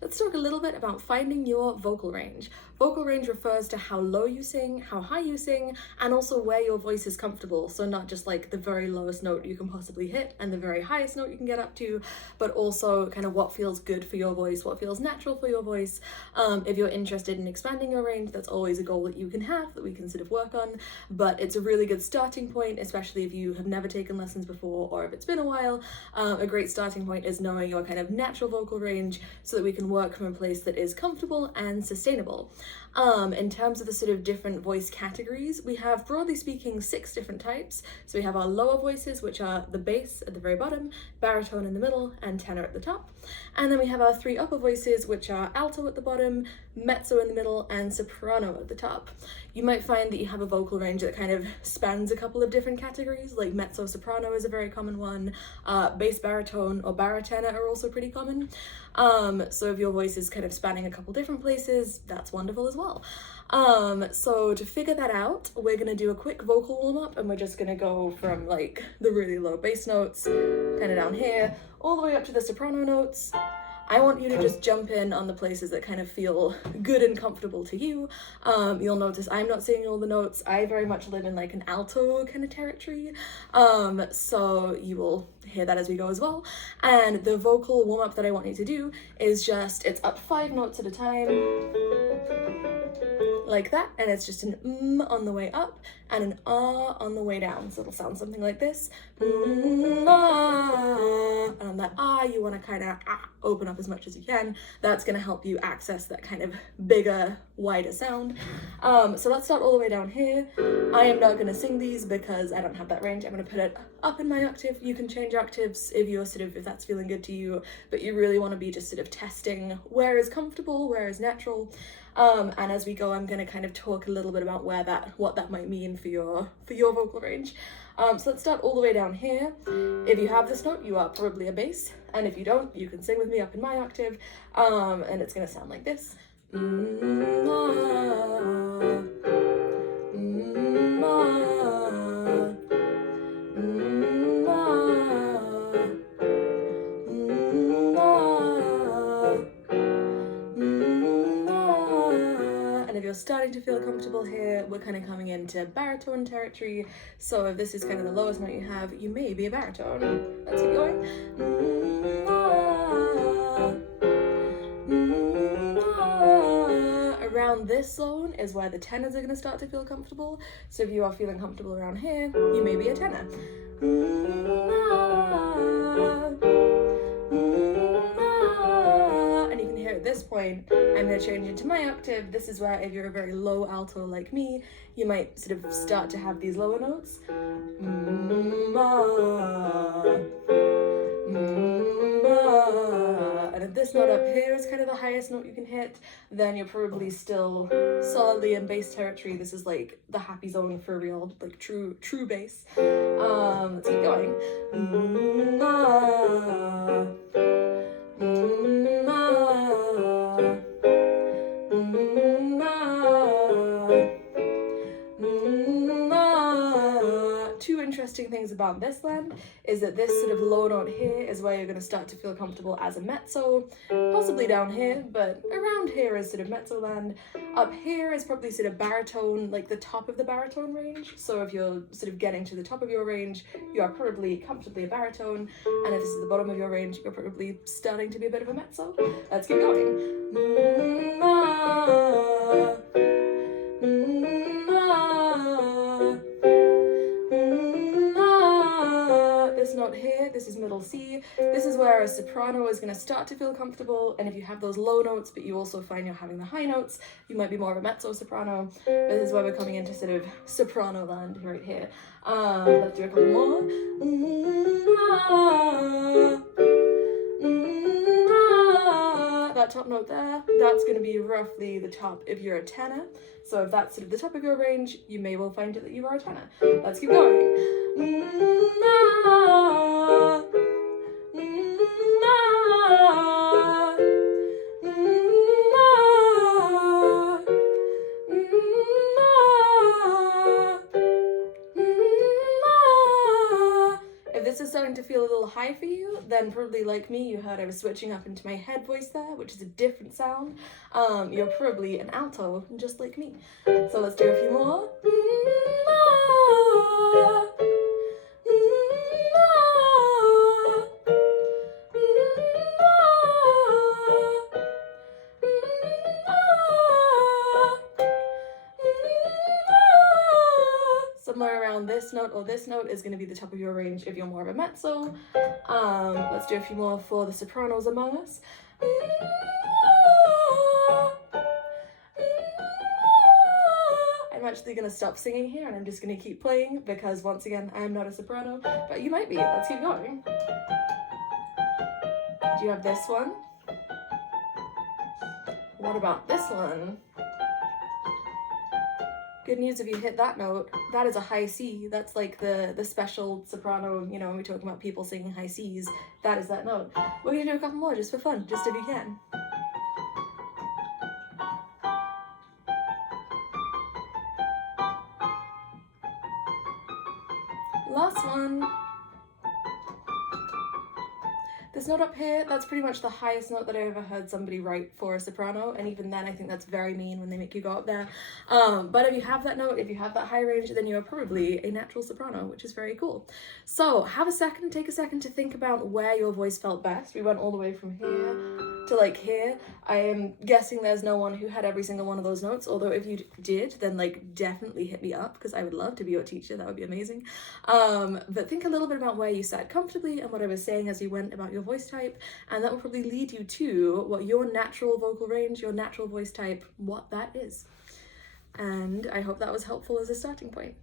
let's talk a little bit about finding your vocal range. Vocal range refers to how low you sing, how high you sing, and also where your voice is comfortable. So not just like the very lowest note you can possibly hit and the very highest note you can get up to, but also kind of what feels good for your voice, what feels natural for your voice. If you're interested in expanding your range, that's always a goal that you can have, that we can sort of work on, but it's a really good starting point, especially if you have never taken lessons before or if it's been a while. A great starting point is knowing your kind of natural vocal range so that we can work from a place that is comfortable and sustainable. In terms of the sort of different voice categories, we have, broadly speaking, 6 different types. So we have our lower voices, which are the bass at the very bottom, baritone in the middle, and tenor at the top. And then we have our 3 upper voices, which are alto at the bottom, mezzo in the middle, and soprano at the top. You might find that you have a vocal range that kind of spans a couple of different categories, like mezzo soprano is a very common one, bass baritone or baritone are also pretty common. So if your voice is kind of spanning a couple different places, that's wonderful as well. So to figure that out, we're gonna do a quick vocal warm-up, and we're just gonna go from like the really low bass notes, kind of down here, all the way up to the soprano notes. I want you to just jump in on the places that kind of feel good and comfortable to you. You'll notice I'm not singing all the notes. I very much live in like an alto kind of territory. So you will hear that as we go as well. And the vocal warm-up that I want you to do is just, it's up 5 notes at a time, like that, and it's just an on the way up and an on the way down. So it'll sound something like this. And on that you want to kind of open up as much as you can. That's going to help you access that kind of bigger, wider sound. So let's start all the way down here. I am not going to sing these because I don't have that range. I'm going to put it up in my octave. You can change octaves if you're if that's feeling good to you, but you really want to be just sort of testing where is comfortable, where is natural. And as we go, I'm going to kind of talk a little bit about what that might mean for your vocal range. So let's start all the way down here. If you have this note, you are probably a bass, and if you don't, you can sing with me up in my octave, and it's going to sound like this. Starting to feel comfortable here, we're kind of coming into baritone territory. So if this is kind of the lowest note you have, you may be a baritone. Let's keep going. Around this zone is where the tenors are going to start to feel comfortable. So if you are feeling comfortable around here, you may be a tenor. At this point, I'm going to change into my octave. This is where if you're a very low alto like me, you might sort of start to have these lower notes. And if this note up here is kind of the highest note you can hit, then you're probably still solidly in bass territory. This is like the happy zone for real, like true bass. Let's keep going. Two interesting things about this land is that this sort of low note here is where you're going to start to feel comfortable as a mezzo, possibly down here, but around here is sort of mezzo land. Up here is probably sort of baritone, like the top of the baritone range. So if you're sort of getting to the top of your range, you are probably comfortably a baritone, and if this is the bottom of your range, you're probably starting to be a bit of a mezzo. Let's keep going. This note here, this is middle C. This is where a soprano is going to start to feel comfortable, and if you have those low notes but you also find you're having the high notes, you might be more of a mezzo soprano. This is where we're coming into sort of soprano land right here. Let's do a couple more. That top note there, that's going to be roughly the top if you're a tenor. So if that's sort of the top of your range, you may well find it that you are a tenor. Let's keep going. If this is starting to feel a little high for you, then probably like me, you heard I was switching up into my head voice there, which is a different sound. You're probably an alto, just like me. So let's do a few more. Somewhere around this note or this note is going to be the top of your range if you're more of a mezzo. Let's do a few more for the sopranos among us. I'm actually going to stop singing here and I'm just going to keep playing because once again I am not a soprano, but you might be. Let's keep going. Do you have this one? What about this one? Good news if you hit that note, that is a high C. That's like the special soprano, you know, when we're talking about people singing high Cs, that is that note. We're gonna do a couple more just for fun, just if you can. Last one. This note up here, that's pretty much the highest note that I ever heard somebody write for a soprano, and even then I think that's very mean when they make you go up there. But if you have that note, if you have that high range, then you are probably a natural soprano, which is very cool. So take a second to think about where your voice felt best. We went all the way from here to like here. I am guessing there's no one who had every single one of those notes, although if you did, then like definitely hit me up because I would love to be your teacher. That would be amazing. But think a little bit about where you sat comfortably and what I was saying as you went about your voice type, and that will probably lead you to what your natural vocal range, your natural voice type, what that is. And I hope that was helpful as a starting point.